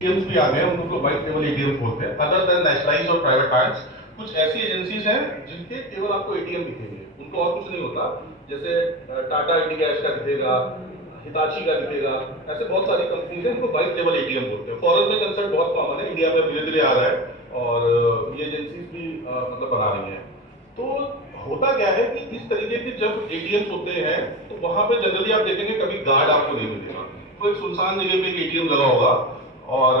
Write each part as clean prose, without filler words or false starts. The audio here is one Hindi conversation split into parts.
एटीएम्स भी आ गए हैं, उनको वाइट लेवल एटीएम्स बोलते हैं। अदर देन नेशनलाइज्ड और प्राइवेट बैंक्स, कुछ ऐसी एजेंसीज हैं जिनके केवल आपको एटीएम दिखेंगे, उनको और कुछ नहीं होता। जैसे टाटा इंडिकैश का दिखेगा, हिताची का दिखेगा, ऐसे बहुत सारी कंपनीज हैं जिनको वाइट लेवल एटीएम बोलते हैं। फॉरेन में कंसेप्ट बहुत कॉमन है, इंडिया में धीरे धीरे आ रहा है और ये एजेंसीज भी मतलब बना रही हैं। तो होता क्या है कि इस तरीके के जब एटीएम्स होते हैं तो वहां पे जनरली आप देखेंगे कभी गार्ड आपको नहीं मिलेगा, तो एक सुनसान जगह पे एक एटीएम लगा होगा और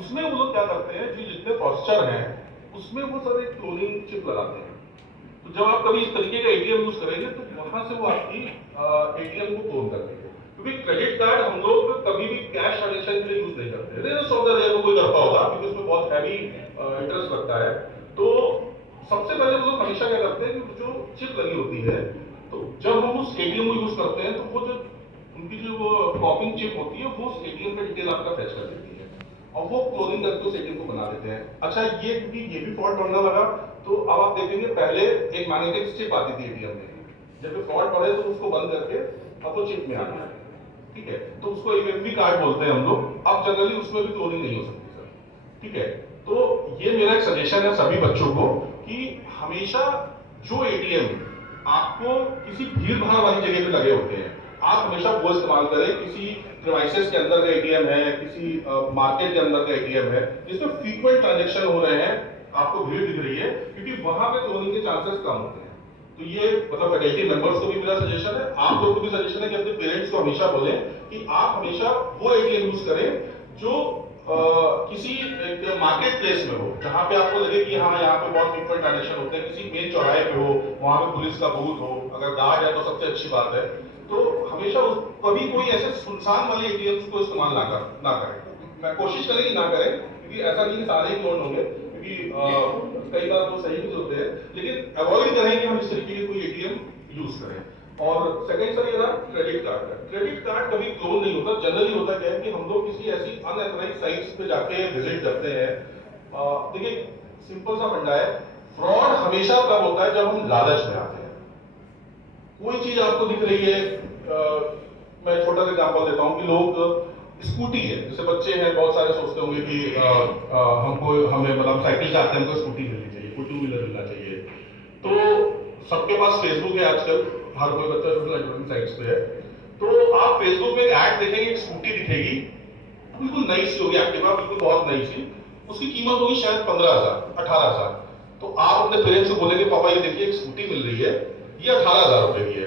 उसमें वो लोग क्या करते हैं, जो जितने प्रोसेसर हैं उसमें वो सब एक क्लोनिंग चिप लगाते हैं। तो जब आप कभी इस तरीके का एटीएम यूज करेंगे तो वहां से वो आपकी एटीएम को क्लोन कर देंगे, क्योंकि क्रेडिट कार्ड हम लोग कभी भी कैश ट्रांजेक्शन के लिए यूज नहीं करते। रेयरेस्ट ऑफ द रेयर कोई करता होगा क्योंकि उसमें बहुत हैवी इंटरेस्ट लगता है। तो सबसे पहले वो लोग हमेशा क्या करते हैं कि जो चिप लगी होती है, तो जब हम उस एटीएम को यूज करते हैं तो वो जो उनकी जो पॉपिंग चिप होती है वो उस एटीएम का डिटेल आपका फैच कर देती है और वो क्लोनिंग करके उस एटीएम को बना देते हैं। अच्छा, ये क्योंकि ये भी फ्रॉड बढ़ना लगा तो अब आप देखेंगे पहले एक मैग्नेटिक चिप आती थी एटीएम में, जब फ्रॉड बढ़े तो उसको बंद करके अब वो चिप में आ गया, ठीक है। तो उसको एमएमवी कार्ड बोलते हैं हम लोग। अब जनरली उसमें भी क्लोनिंग नहीं हो सकती सर, ठीक है। तो ये मेरा एक सजेशन है सभी बच्चों को कि हमेशा जो एटीएम आपको किसी भीड़ भाड़ वाली जगह पे लगे होते हैं, आप हमेशा वो इस्तेमाल करें। किसी प्रीमाइसेस के अंदर का एटीएम है, किसी मार्केट के अंदर का एटीएम है जिसमें फ्रीक्वेंट ट्रांजैक्शन हो रहे हैं, आपको भीड़ दिख रही है, क्योंकि वहां पे क्लोनिंग के चांसेस कम होते हैं। तो ये मतलब फैकल्टी मेंबर्स को भी मेरा सजेशन है, आप लोगों को भी सजेशन है कि अपने पेरेंट्स को हमेशा बोलें कि आप हमेशा वो एटीएम यूज करें जो किसी एक मार्केट प्लेस में हो, जहां पे आपको लगे कि हाँ यहाँ पे बहुत फ्रीक्वेंट ट्रांजैक्शन होते हैं, किसी मेन चौराहे पे हो, वहां पे पुलिस का बूथ हो, अगर गार्ड है तो सबसे अच्छी बात है। तो हमेशा कभी कोई ऐसे सुनसान वाले एटीएम्स को इस्तेमाल ना करें। मैं कोशिश करें कि ना करें, क्योंकि ऐसा नहीं कि सारे ही क्लोन होंगे, क्योंकि कई बार वो सही भी होते हैं, लेकिन अवॉइड करें कि हम इस तरीके की कोई एटीएम यूज करें। और सेकंड सर ये रहा क्रेडिट कार्ड का। क्रेडिट कार्ड कभी क्लोन नहीं होता। जनरली होता क्या है कि हम लोग किसी ऐसी अनऑथराइज्ड साइट्स पे जाके विजिट करते हैं। देखिए सिंपल सा फंडा है, फ्रॉड हमेशा तब होता है जब हम लालच में आते हैं। कोई चीज आपको दिख रही है, मैं छोटा सा एग्जांपल देता हूँ कि लोग स्कूटी है, जैसे बच्चे हैं बहुत सारे सोचते होंगे कि हमें मतलब साइकिल चाहते हैं, हमको स्कूटी मिलनी चाहिए, कोई टू व्हीलर मिलना चाहिए। तो सबके पास फेसबुक है आजकल, हर कोई बच्चा एडवर्टाइजमेंट साइट्स पे है। तो आप फेसबुक में एक ऐड देखेंगे, एक स्कूटी दिखेगी, बिल्कुल नई सी होगी, एक्टिवा बिल्कुल बहुत नई सी, उसकी कीमत होगी शायद 15,000 18,000। तो आप अपने पेरेंट्स को बोलेंगे पापा ये देखिए एक स्कूटी मिल रही है, ये 18,000 रुपए की है।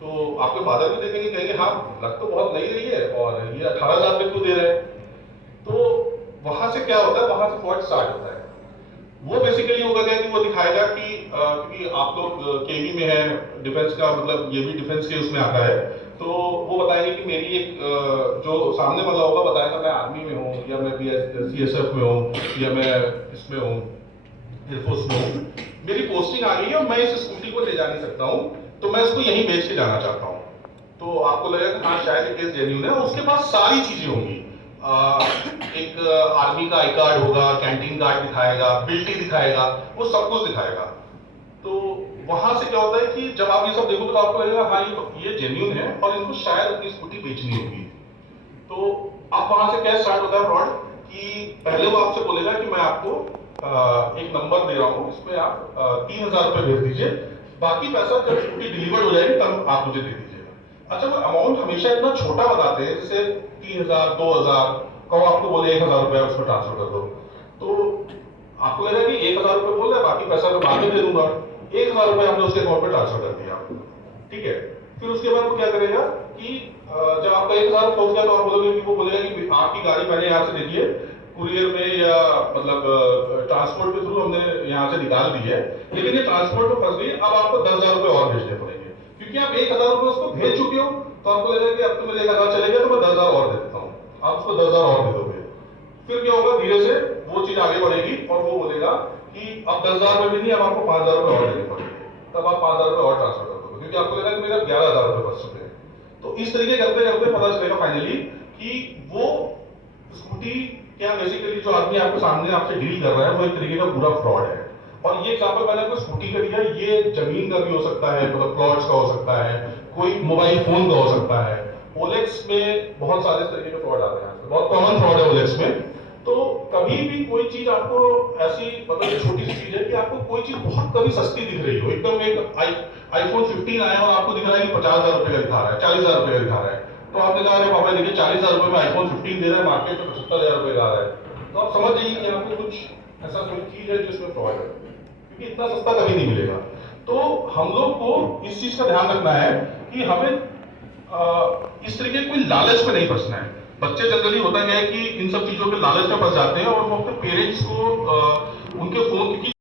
तो आपके फादर भी देखेंगे, कहेंगे हाँ लग तो बहुत नई रही है और ये 18,000 रुपए क्यों दे रहे हैं। तो वहां से क्या होता है, वहां से फ्रॉड स्टार्ट होता है। वो बेसिकली होगा क्या कि वो दिखाएगा कि क्योंकि आप लोग केवी में है, डिफेंस का मतलब ये भी डिफेंस के उसमें आता है, तो वो बताएंगे कि मेरी एक जो सामने वाला होगा बताएगा मैं आर्मी में हूँ, या मैं सीएसएफ में हूँ, या मैं इसमें हूँ एयरफोर्स में हूँ, मेरी पोस्टिंग आ गई है और मैं इस स्कूटी को ले जा नहीं सकता हूँ, तो मैं इसको यहीं बेच के जाना चाहता हूँ। तो आपको लगेगा कि हाँ शायद ये केस जेन्युइन है। उसके पास सारी चीजें होंगी, एक आर्मी का आई कार्ड होगा, कैंटीन कार्ड दिखाएगा, बिल्टी दिखाएगा, वो सब कुछ दिखाएगा। तो वहां से क्या होता है कि जब आप ये सब देखोगे तो आपको लगेगा हाँ ये जेन्युइन है और इनको शायद अपनी स्कूटी बेचनी होगी। तो अब वहां से क्या स्टार्ट होता है फ्रॉड, कि पहले वो आपसे बोलेगा कि मैं आपको एक नंबर दे रहा हूँ, इसमें आप 3,000 रुपए भेज दीजिए, बाकी पैसा जब स्कूटी डिलीवर्ड हो जाएगी तब आप मुझे दे दीजिएगा। अच्छा, वो अमाउंट हमेशा इतना छोटा बताते हैं, जैसे 3,000 2,000, कहो आपको बोले 1,000 रुपए उसमें ट्रांसफर कर दो, तो आपको लगेगा कि 1,000 रुपए बोल रहे हैं, बाकी पैसा मैं बाद में दे दूंगा। 1,000 रुपए हमने उसके अकाउंट में ट्रांसफर कर दिया, ठीक है। फिर उसके बाद वो क्या करेगा कि जब आपका 1,000 पहुंच गया तो आप बोलोगे कि वो बोलेगा कि आपकी गाड़ी पहले यहाँ से देखिए, कुरियर में या मतलब ट्रांसपोर्ट के थ्रू हमने यहाँ से निकाल दी है, लेकिन ये ट्रांसपोर्ट में फंस गई, अब आपको 10,000 रुपए और भेजने पड़ेंगे, क्योंकि आप 1,000 रुपए उसको भेज चुके हो। तो आपको लगेगा कि अब तो मेरे 1,000 चले गए, तो मैं 10,000 और दे देता हूँ, आप उसको 10,000 और दे दोगे। फिर क्या होगा, धीरे से वो चीज आगे बढ़ेगी और वो बोलेगा कि अब 10,000 रुपए भी नहीं, अब आपको 5,000 रुपए और देने पड़ेंगे, तब आप 5,000 रुपए और ट्रांसफर कर दोगे, क्योंकि आपको लगा कि मेरा 11,000 रुपए बच चुके हैं। तो इस तरीके करते करते पता चलेगा फाइनली कि वो स्कूटी क्या बेसिकली जो आदमी आपके सामने आपसे डील कर रहा है वो एक तरीके का पूरा फ्रॉड है। और ये एग्जांपल मैंने आपको स्कूटी का दिया, ये जमीन का भी हो सकता है, मतलब प्लॉट्स का हो सकता है, कोई मोबाइल फोन का हो सकता है। ओलेक्स में बहुत सारे इस तरीके के फ्रॉड आ रहे हैं। बहुत कॉमन फ्रॉड है ओलेक्स में। तो कभी भी कोई चीज आपको ऐसी मतलब छोटी सी चीज है कि आपको कोई चीज बहुत कभी सस्ती दिख रही हो, एकदम एक आईफोन 15 आया और आपको दिख रहा है कि 50,000 रुपए का दिखा रहा है, 40,000 रुपए का दिखा रहा है, तो आपने कहा अरे पापा देखिए 40,000 रुपए में आईफोन 15 दे रहा है, मार्केट में 75,000 रुपए का आ रहा है, तो आप समझ जाइए कि आपको कुछ ऐसा कोई चीज है जिसमें फ्रॉड है, क्योंकि इतना सस्ता कभी नहीं मिलेगा। तो हम लोग को इस चीज का ध्यान रखना है कि हमें इस तरीके कोई लालच में नहीं फंसना है। बच्चे जनरली होता क्या है कि इन सब चीजों के लालच में फंस जाते हैं और वो अपने पेरेंट्स को उनके फोन की